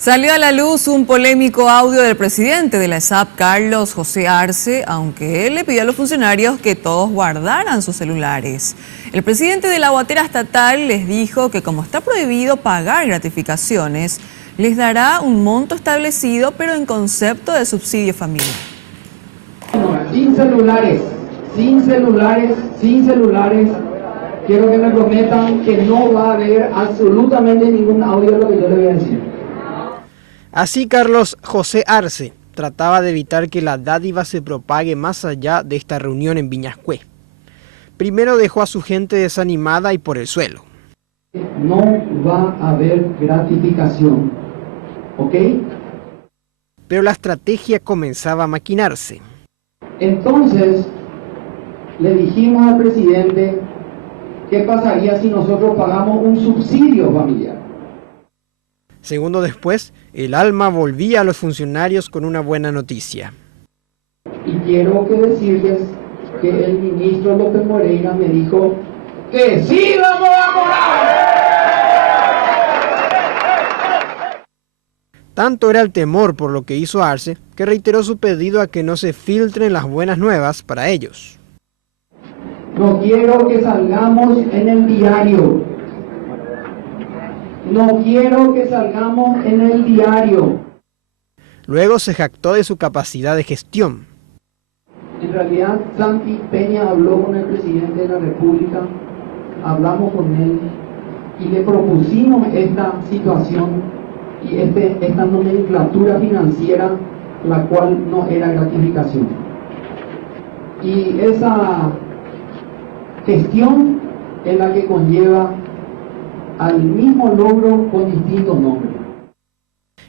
Salió a la luz un polémico audio del presidente de la ESAP, Carlos José Arce, aunque él le pidió a los funcionarios que todos guardaran sus celulares. El presidente de la aguatera estatal les dijo que como está prohibido pagar gratificaciones, les dará un monto establecido, pero en concepto de subsidio familiar. Sin celulares, sin celulares, sin celulares. Quiero que me prometan que no va a haber absolutamente ningún audio de lo que yo les voy a decir. Así Carlos José Arce trataba de evitar que la dádiva se propague más allá de esta reunión en Viñascué. Primero dejó a su gente desanimada y por el suelo. No va a haber gratificación, ¿ok? Pero la estrategia comenzaba a maquinarse. Entonces, le dijimos al presidente, ¿qué pasaría si nosotros pagamos un subsidio familiar? Segundos después, el alma volvía a los funcionarios con una buena noticia. Y quiero decirles que el ministro López Moreira me dijo que sí vamos a cobrar. Tanto era el temor por lo que hizo Arce, que reiteró su pedido a que no se filtren las buenas nuevas para ellos. No quiero que salgamos en el diario. No quiero que salgamos en el diario. Luego se jactó de su capacidad de gestión. En realidad, Santi Peña habló con el presidente de la República, hablamos con él y le propusimos esta situación y esta nomenclatura financiera, la cual no era gratificación. Y esa gestión es la que conlleva al mismo logro con distintos nombres.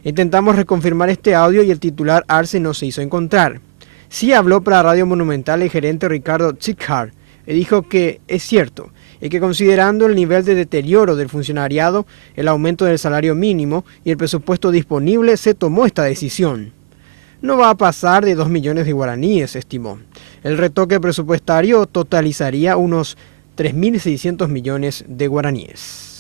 Intentamos reconfirmar este audio y el titular Arce no se hizo encontrar. Sí habló para Radio Monumental el gerente Ricardo Tzickhar y dijo que es cierto y que considerando el nivel de deterioro del funcionariado, el aumento del salario mínimo y el presupuesto disponible, se tomó esta decisión. No va a pasar de 2 millones de guaraníes, estimó. El retoque presupuestario totalizaría unos 3.600 millones de guaraníes.